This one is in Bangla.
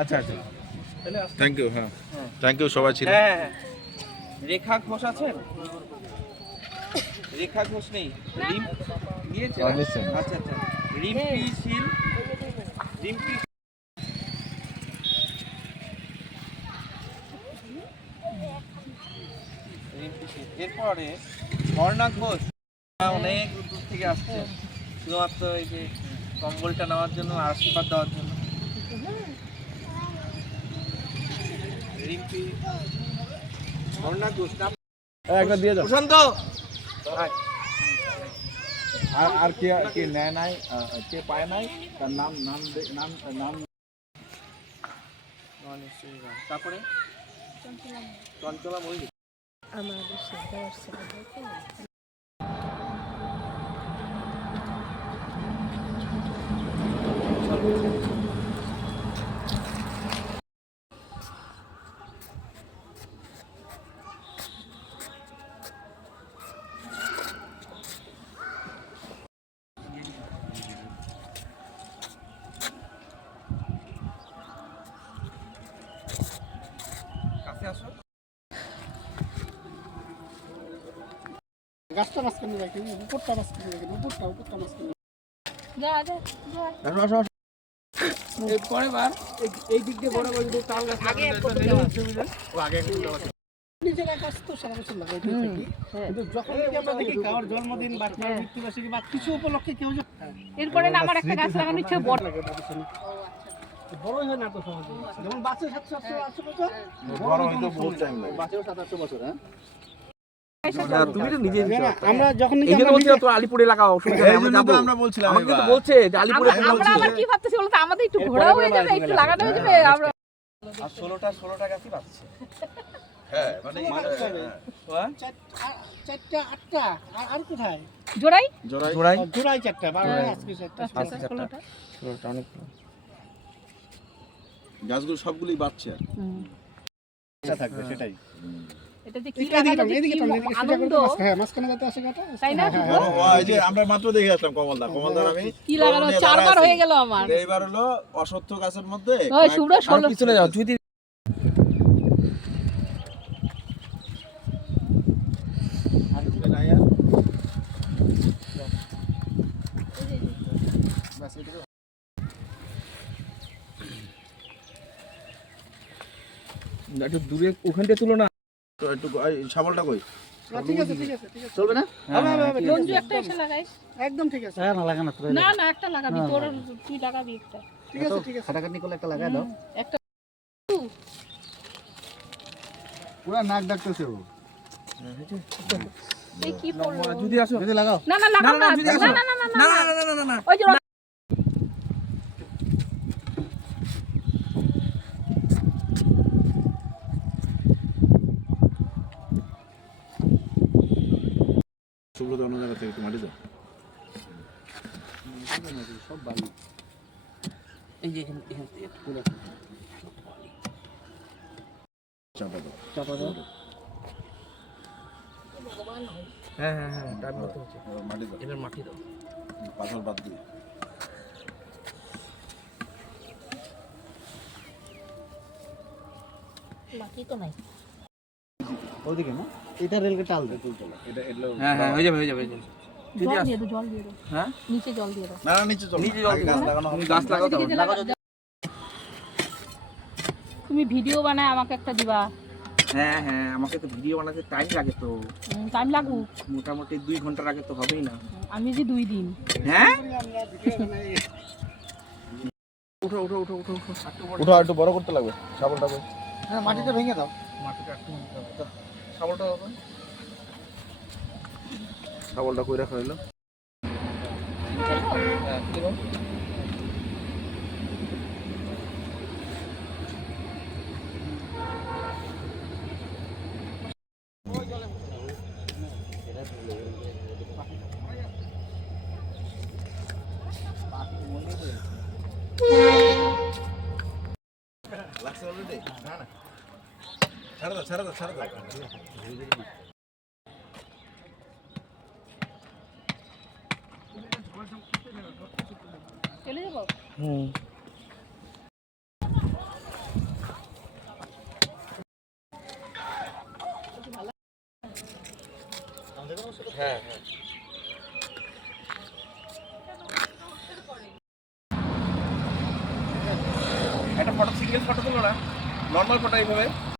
আচ্ছা আচ্ছা, থ্যাংক ইউ। হ্যাঁ থ্যাংক ইউ সবাই ছিল। হ্যাঁ হ্যাঁ, রেখা ঘোষ আছেন? রেখা ঘোষ নেই, রিম নিয়েছে? আচ্ছা আচ্ছা, রিম্পি শীল, রিম্পি রিম্পি শীল। এরপরে ঝর্ণা ঘোষ, অনেক দূর থেকে আসছে শুধুমাত্র এই যে কম্বলটা নেওয়ার জন্য, আশীর্বাদ দেওয়ার জন্য। রিম্পি, ঝর্ণা ঘোষ নাম একটা দিয়ে দাও। প্রশান্ত, আর কে কে নেয় নাই, কে পায় নাই, তার নাম নাম নাম নাম। তারপরে চঞ্চলা মল্লিক। আমাদের সেটা হচ্ছে কাছে আসো। গাছটা মাঝখানে রাখেন, উপরটা মাঝখানে রাখেন, উপরটা মাঝখানে। পরে বার এই দিক দিয়ে বড় বড় তাল গাছ আগে নিজেরা গাছ তো সারা বছর লাগাইতে থাকি, কিন্তু যখন থেকে আমরা দেখি কারোর জন্মদিন বা কারোর মৃত্যুবার্ষিকী বা কিছু উপলক্ষে কেউ এরপরে না আমার একটা গাছ লাগানো ইচ্ছে বড় বড়ই হয় না তো সহজে, যেমন বাচ্চা 700-800 বছর, বড় হইতে বহুত টাইম লাগে। বাচ্চাও 700 বছর। হ্যাঁ, তুমি তো নিজে আমরা যখন এই জন্য বলছি তো আলিপুরে লাগাও, অসুবিধা নেই, আমরা যাবো। আমরা বলছিলাম আমাকে তো বলছে যে আলিপুরে আমরা আবার কি ভাবতেছি বলতো, আমাদের একটু ঘোরাও হয়ে যাবে, একটু লাগানো হয়ে যাবে। আমরা আর 16টা গাছই পাচ্ছে। হ্যাঁ মানে চারটা 8টা আর কোথায় জোড়াই জোড়াই জোড়াই 4টা, বারবার আজকে 4টা। আচ্ছা 16টা অনেক গাছগুলো সবগুলোই বাচ্চা। থাকবে সেটাই। এটা যে কি লাগানো, এদিকে আনন্দ, হ্যাঁ মাঝখানে যাতে আসে গাটা, তাই না? এই যে আমরা মাত্র দেখে আসলাম কমলদার আমি কি লাগানো 4বার হয়ে গেল আমার। এইবার হলো অসত্য গাছের মধ্যে ওই শুভ্র 16 পিছনে যাও যদি একটু দূরে ওখানটা তুলো না। তো একটু শাবলটা কই? ঠিক আছে ঠিক আছে ঠিক আছে, চলবে না? রঞ্জু একটা এসে লাগাই। একদম ঠিক আছে। হ্যাঁ, না লাগানো তো। না না একটা লাগাবি, তোর তুই লাগাবি একটা। ঠিক আছে ঠিক আছে, খাটাখাটনি করলে একটা লাগায় দাও। একটা পুরা নাক ডাকতেছে ও। এই কি পড়লো? যদি আসো যদি লাগাও। না না লাগাও না, যদি আসো। না না না না না না না না না না ওই যে সুব্রত অন্য জায়গা থেকে একটু মাটি দাও। সব বালি। এই যে এখানে পুরো চাপা দাও। চাপা দাও। হ্যাঁ হ্যাঁ হ্যাঁ টাইম মতো হচ্ছে। মাটি দাও। এবার মাটি দাও। পাথর বাদ দিয়ে। মাটি তো নাই। ওইদিকে না? এটা রেলকে টাল দে। হ্যাঁ হ্যাঁ হয়ে যাবে হয়ে যাবে। যদি জল আসো। দিয়ে দাও, জল দিয়ে দাও। হ্যাঁ নিচে জল দিয়ে দাও। না না নিচে চলো। নিচে জল আগে গাছ লাগানো হবে। তুমি গাছ লাগাও তো। এদিকে লাগাও। তুমি ভিডিও বানায় আমাকে একটা দিবা। হ্যাঁ হ্যাঁ আমাকে তো ভিডিও বানাতে টাইম লাগে তো, টাইম লাগুক, মোটামুটি 2 ঘন্টার আগে তো হবেই না। আমি যে 2 দিন। হ্যাঁ আমরা ভিডিও বানাই। উঠো উঠো উঠো উঠো উঠো উঠো একটু বড় করতে লাগবে। শাবলটা কই? হ্যাঁ মাটিটা ভেঙে দাও। মাটিটা একটু দাও। শাবলটা দাও। শাবলটা কই রাখা হইলো? হ্যাঁ দেখুন লাগছে অলরেডি? না না। ছাড়া দাও ছাড়া দাও ছাড়া দাও। চলে যাবো। হুম হ্যাঁ একটা ফটো, সিঙ্গেল ফটো তুলো না, নর্মাল ফটো এইভাবে